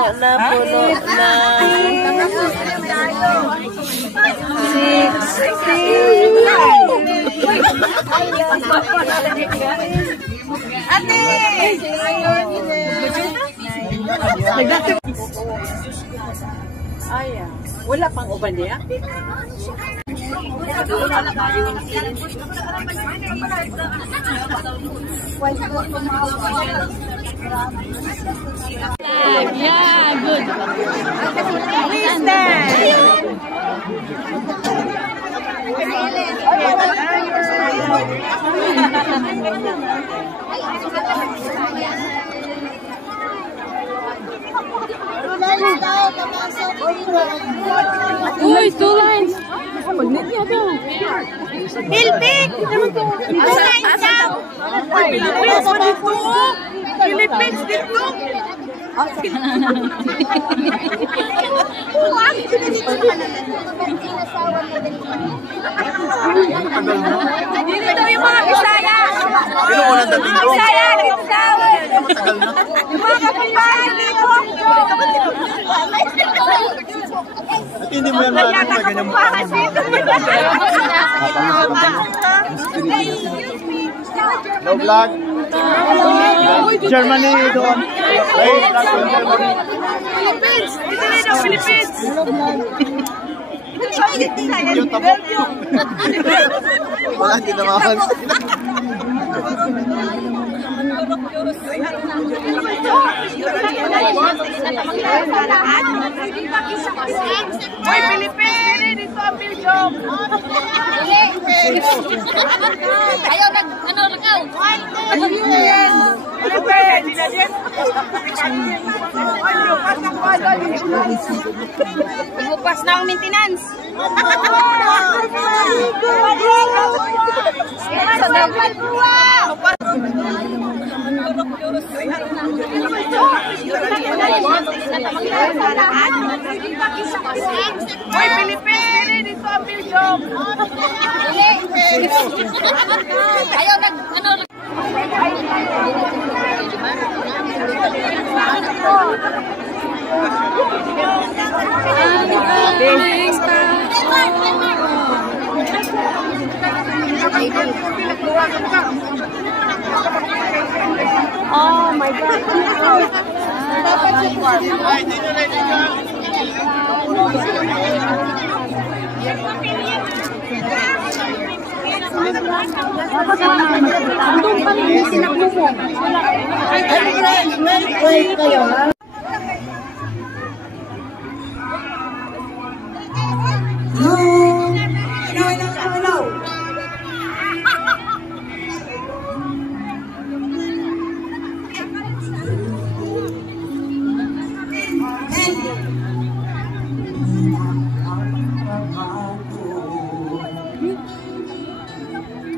Puno na. 60. Ay, wala pang uban niya? Yeah, good. Uy, 2 lines. Magnet niya daw. Philippines! 2 lines daw! Philippines! Philippines dito! Dito yung mga Bisaya! Sino mo nang dating ko? Bisaya! Yung mga kapitbahay dito! At hindi mo yan maaaring sa ganyan mo. No vlog. Germany doon. Philippines! Dito rin ang Philippines! Wala, hindi na mahal. Hoy, Philippines! Dito ang Belgium! Ayaw ano rakaw. Ibupas na ang maintenance. Sa dapat Hoy, Philippines! Dito ang Belgium! Ayaw ano Oh my God!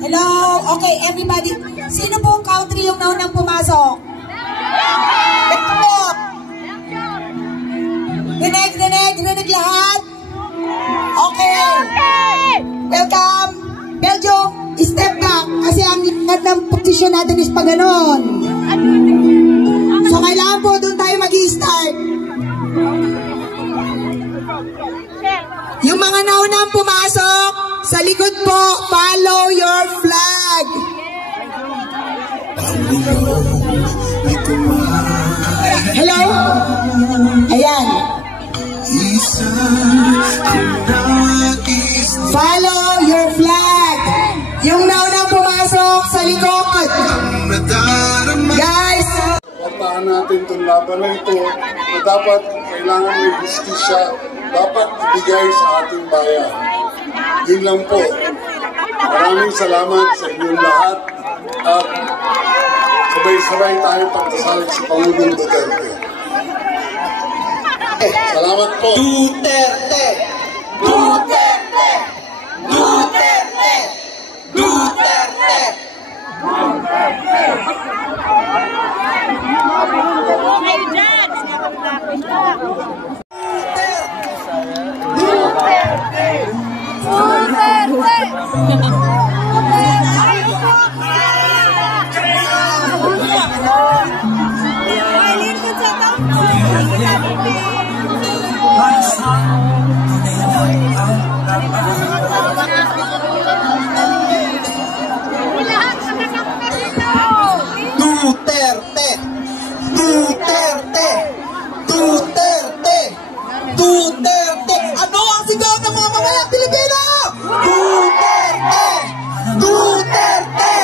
Hello? Okay, everybody. Sino pong country yung naunang pumasok? Belgium! Rinig lahat? Okay. Welcome. Belgium, step back. Kasi ang lahat ng posisyon natin is pa ganon. So, kailangan po doon tayo mag-i-start. Yung mga naunang pumasok, sa likod po, follow your flag. Hello? Ayan. Follow your flag. Yung naunang pumasok sa likod. Guys. Patahan natin itong laban na ito na dapat kailangan may justisya dapat ibigay sa ating bayan. Yun lang po. Maraming salamat sa inyong lahat at sabay-sabay tayo pagdasal sa Pangulong Duterte. Salamat po. Duterte! Duterte! Duterte! Duterte! Duterte! Duterte! Duterte! Duterte! Duterte! Ano ang sigaw ng mga mamayang Pilipino? Duterte! Duterte!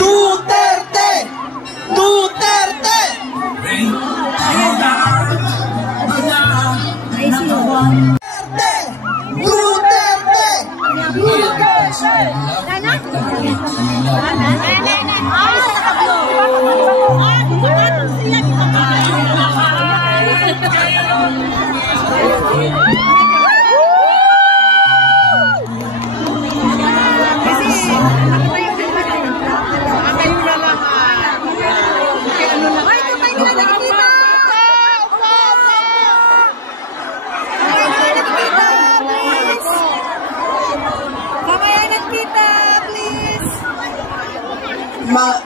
Duterte! Duterte!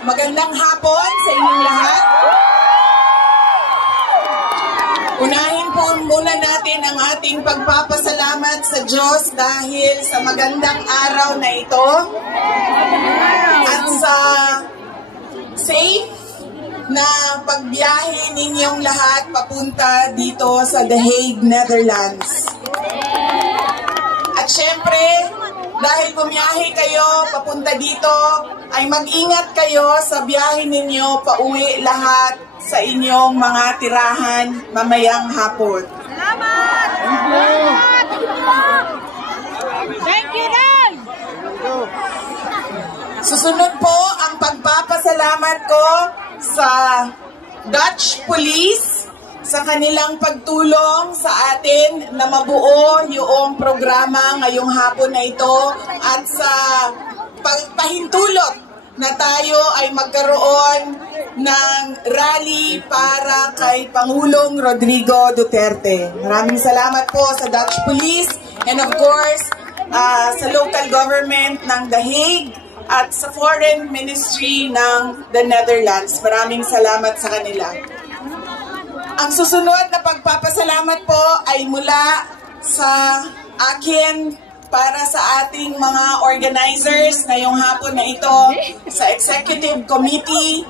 Magandang hapon sa inyong lahat. Unahin po muna natin ang ating pagpapasalamat sa Diyos dahil sa magandang araw na ito at sa safe na pagbiyahe ninyong lahat papunta dito sa The Hague, Netherlands. At syempre, dahil bumiyahe kayo papunta dito, ay mag-ingat kayo sa biyahe ninyo pauwi lahat sa inyong mga tirahan mamayang hapon. Salamat! Thank you, Dad! Susunod po ang pagpapasalamat ko sa Dutch Police sa kanilang pagtulong sa atin na mabuo yung programa ngayong hapon na ito at sa pagpahintulot na tayo ay magkaroon ng rally para kay Pangulong Rodrigo Duterte. Maraming salamat po sa Dutch Police and of course sa local government ng The Hague at sa Foreign Ministry ng the Netherlands. Maraming salamat sa kanila. Ang susunod na pagpapasalamat po ay mula sa akin para sa ating mga organizers ngayong hapon na ito sa Executive Committee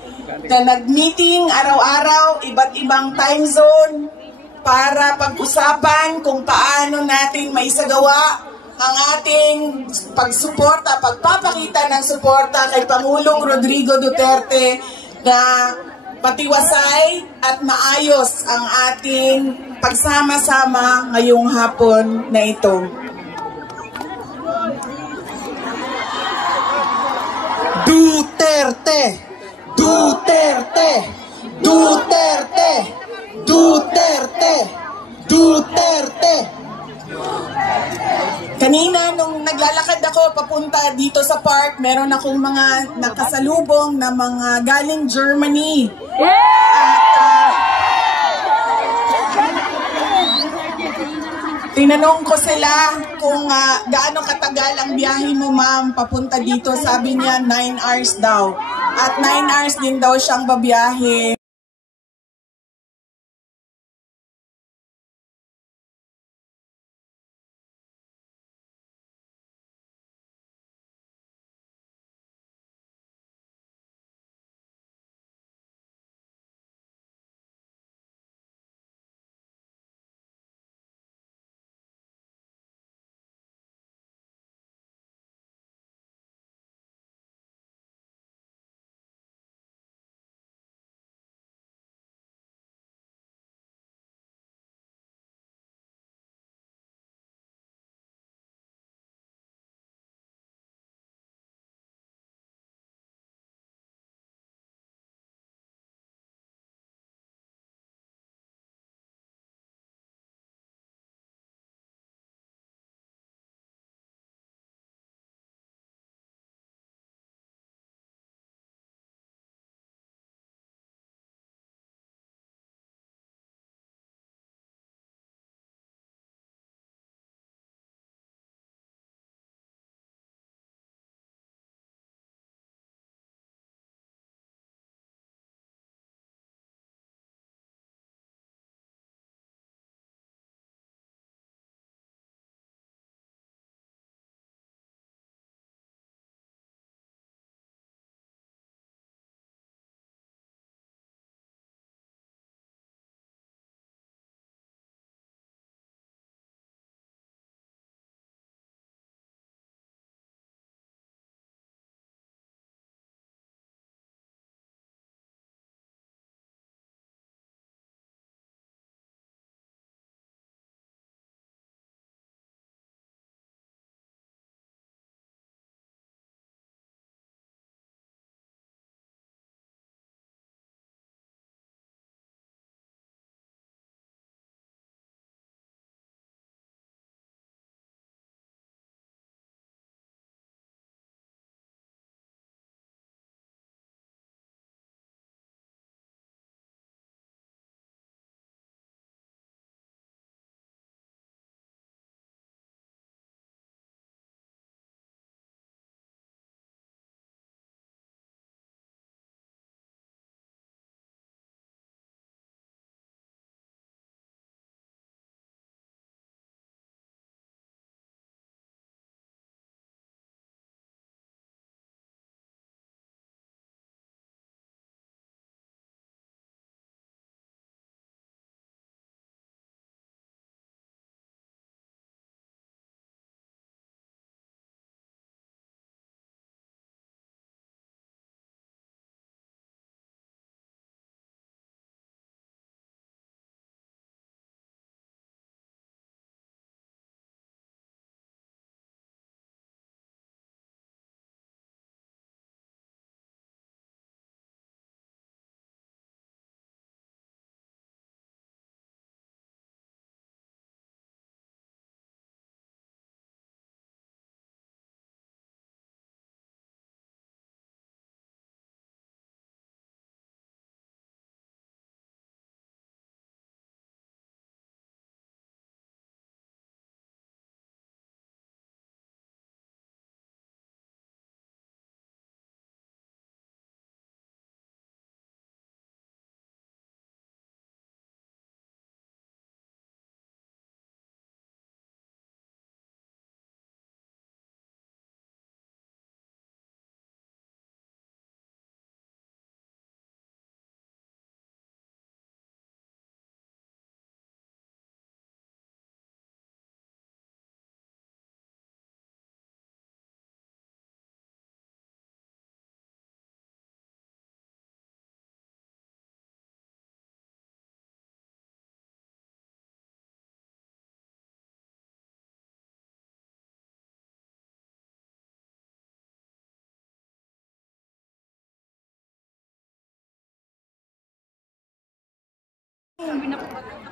na nag-meeting araw-araw, iba't ibang time zone para pag-usapan kung paano natin maisagawa ang ating pagsuporta, pagpapakita ng suporta kay Pangulong Rodrigo Duterte na patiwasay at maayos ang ating pagsama-sama ngayong hapon na ito. Duterte! Duterte! Duterte! Duterte! Duterte! Kanina, nung naglalakad ako papunta dito sa park, meron akong mga nakasalubong na mga galing Germany. At tinanong ko sila kung gaano katagal ang biyahe mo, ma'am, papunta dito. Sabi niya, 9 hours daw. At 9 hours din daw siyang babiyahe.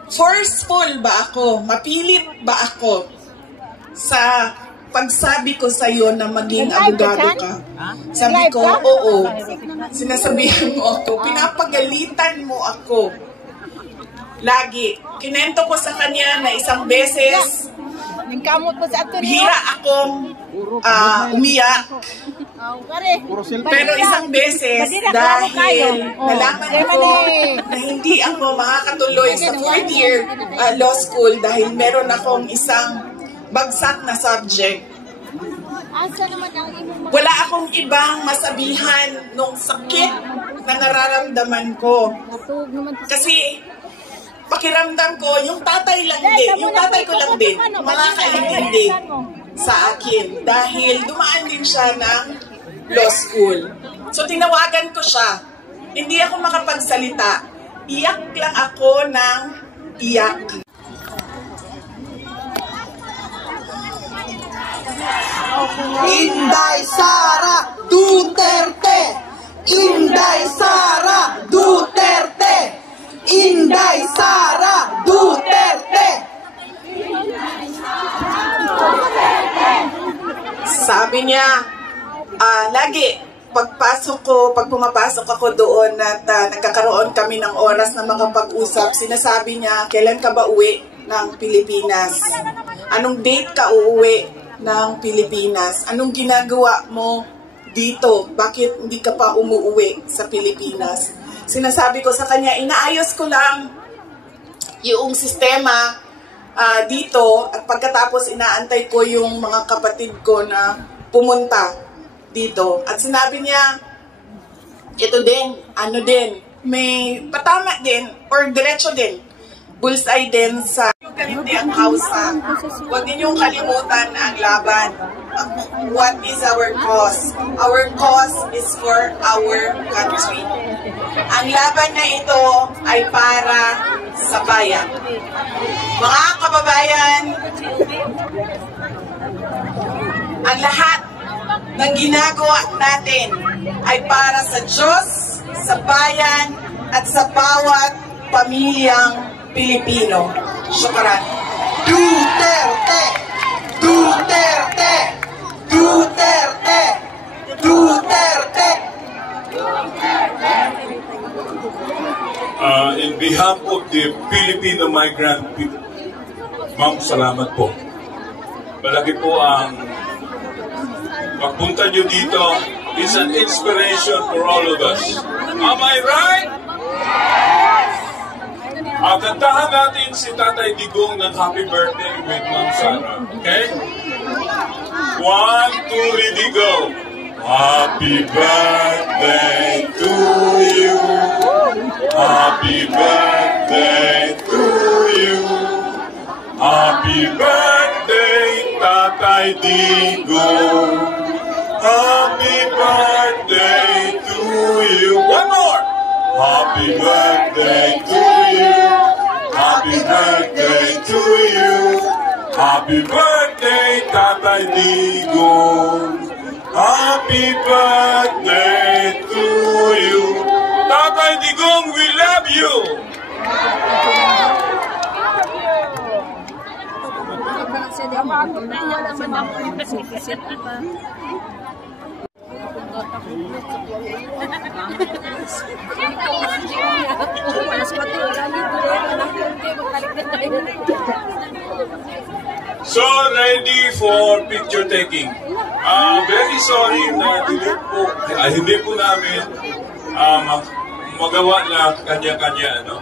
Forceful ba ako? Mapilit ba ako sa pagsabi ko sa iyo na maging abogado ka? Sabi ko, oo. Sinasabihan mo ako, pinapagalitan mo ako. Lagi. Kinento ko sa kanya na isang beses, bihira akong umiyak. Pero isang beses, dahil nalaman ko na hindi ako makakatuloy sa 4th year law school dahil meron akong isang bagsak na subject. Wala akong ibang masabihan nung sakit na nararamdaman ko. Kasi pakiramdam ko, yung tatay lang din, yung tatay ko lang din, makakaintindi sa akin dahil dumaan din siya ng law school. So tinawagan ko siya. Hindi ako makapagsalita. Iyak lang ako ng iyak. Inday Sara Duterte! Inday Sara Duterte! Inday Sara Duterte! Sabi niya, lagi, pag pumapasok ako doon at nagkakaroon kami ng oras na makapag-usap, sinasabi niya, kailan ka ba uwi ng Pilipinas? Anong date ka uuwi ng Pilipinas? Anong ginagawa mo dito? Bakit hindi ka pa umuwi sa Pilipinas? Sinasabi ko sa kanya, inaayos ko lang yung sistema dito at pagkatapos inaantay ko yung mga kapatid ko na pumunta dito. At sinabi niya, ito din, ano din, may patama din or diretso din, bullseye din sa Ganiti ang Hausa. Huwag ninyong kalimutan ang laban. What is our cause? Our cause is for our country. Ang laban na ito ay para sa bayan. Mga kababayan, ang lahat ng ginagawa natin ay para sa Diyos, sa bayan, at sa bawat pamilyang Pilipino. Syukran. Duterte! Duterte! Duterte! Duterte! In behalf of the Filipino migrant people, ma'am, salamat po. Malaki po ang pagpunta nyo dito. It's an inspiration for all of us. Am I right? Kantahan natin si Tatay Digong ng Happy Birthday with Ma'am Sara. Okay? 1, 2, ready, go! Happy birthday to you. Happy birthday to you. Happy birthday, Tatay Digong. Happy birthday to you. One more. Happy birthday to you. Happy birthday to you. Happy birthday, Tatay Digong. Happy birthday to you. Tatay Digong, we love you. So, ready for picture taking. Very sorry na hindi po namin magawa na kanya-kanya, no?